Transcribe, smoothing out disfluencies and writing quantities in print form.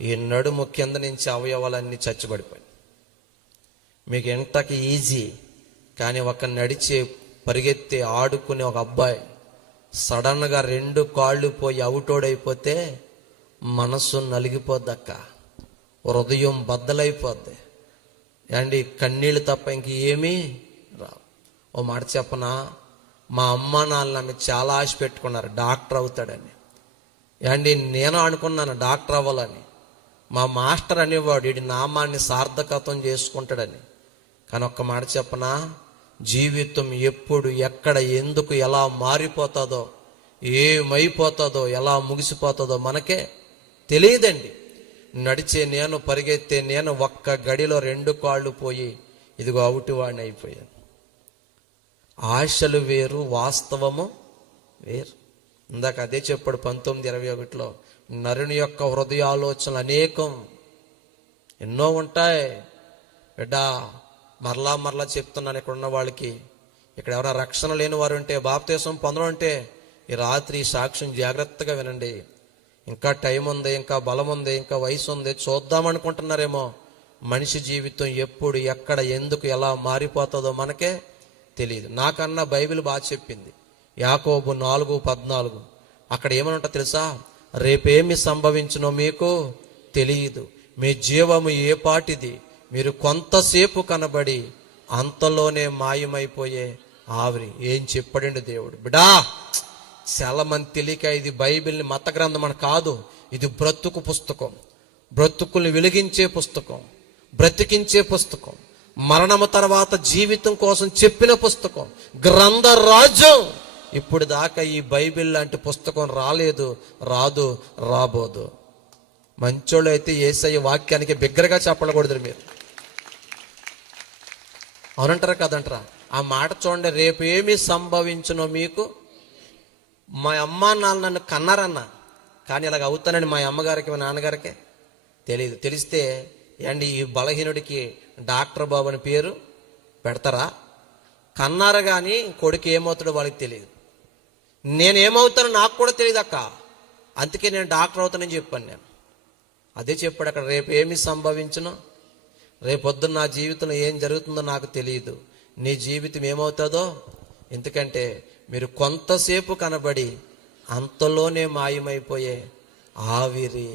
ఈ నడుము కింద నుంచి అవయవాలన్నీ చచ్చిపడిపోయి. మీకు ఎంతకి ఈజీ, కానీ ఒక నడిచే పరిగెత్తి ఆడుకునే ఒక అబ్బాయి సడన్గా 2 కాళ్ళు పోయి అవుటోడైపోతే మనస్సు నలిగిపోద్దక్క, హృదయం బద్దలైపోద్ది అండి. కన్నీళ్ళు తప్ప ఇంక ఏమీ రావు. ఓ మాట చెప్పనా, మా అమ్మ నాన్న నన్ను చాలా ఆశ పెట్టుకున్నారు డాక్టర్ అవుతాడని. అండి నేను అనుకున్నాను డాక్టర్ అవ్వాలని. మా మాస్టర్ అనేవాడు వీడి నామాన్ని సార్థకతం చేసుకుంటాడని. కానీ ఒక్క మాట చెప్పనా, జీవితం ఎప్పుడు ఎక్కడ ఎందుకు ఎలా మారిపోతుందో, ఏమైపోతుందో, ఎలా ముగిసిపోతుందో మనకే తెలియదండి. నడిచే నేను, పరిగెత్తే నేను ఒక్క గడిలో 2 కాళ్ళు పోయి ఇదిగో అవుటివాడిని అయిపోయాను. ఆశలు వేరు, వాస్తవము వేరు. ఇందాక అదే చెప్పాడు 19:21 నరుని యొక్క హృదయాలోచనలు అనేకం, ఎన్నో ఉంటాయి బిడ్డా. మరలా చెప్తున్నాను ఇక్కడ ఉన్న వాళ్ళకి, ఇక్కడ ఎవరైనా రక్షణ లేని వారు ఉంటే, బాప్తీసం పొందడం అంటే ఈ రాత్రి ఈ సాక్ష్యం జాగ్రత్తగా వినండి. ఇంకా టైం ఉంది, ఇంకా బలం ఉంది, ఇంకా వయసు ఉంది, చూద్దామనుకుంటున్నారేమో. మనిషి జీవితం ఎప్పుడు ఎక్కడ ఎందుకు ఎలా మారిపోతుందో మనకే తెలియదు. నాకన్నా బైబిల్ బాగా చెప్పింది. యాకోబు 4:14 అక్కడ ఏమని ఉంటా తెలుసా, రేపేమి సంభవించునో మీకు తెలియదు, మీ జీవము ఏ పాటిది, మీరు కొంతసేపు కనబడి అంతలోనే మాయమైపోయే ఆవిరి. ఏం చెప్పడండి దేవుడు. బిడా చాలా మంది తెలియక ఇది బైబిల్ని మత గ్రంథం అని కాదు, ఇది బ్రతుకు పుస్తకం, బ్రతుకుల్ని వెలిగించే పుస్తకం, బ్రతికించే పుస్తకం, మరణము తర్వాత జీవితం కోసం చెప్పిన పుస్తకం, గ్రంథ రాజ్యం. ఇప్పుడు దాకా ఈ బైబిల్ లాంటి పుస్తకం రాలేదు, రాదు, రాబోదు. మంచోళ్ళు అయితే యేసయ్య వాక్యానికి బిగ్గరగా చెప్పకూడదు మీరు. అవునంటారా కదంటారా? ఆ మాట చూడండి, రేపు ఏమి సంభవించునో మీకు. మా అమ్మ నాన్న నన్ను కన్నారన్నా, కానీ ఇలాగ అవుతానని మా అమ్మగారికి మా నాన్నగారికి తెలియదు. తెలిస్తే అండి ఈ బలహీనుడికి డాక్టర్ బాబు అని పేరు పెడతారా? కన్నారు కానీ కొడుకు ఏమవుతాడో వాళ్ళకి తెలియదు. నేనేమవుతానో నాకు కూడా తెలియదు అక్క, అందుకే నేను డాక్టర్ అవుతానని చెప్పాను నేను. అదే చెప్పాడు అక్కడ, రేపు ఏమి సంభవించునో, రేపొద్దున నా జీవితంలో ఏం జరుగుతుందో నాకు తెలియదు, నీ జీవితం ఏమవుతుందో. ఎందుకంటే మీరు కొంతసేపు కనబడి అంతలోనే మాయమైపోయే ఆవిరి.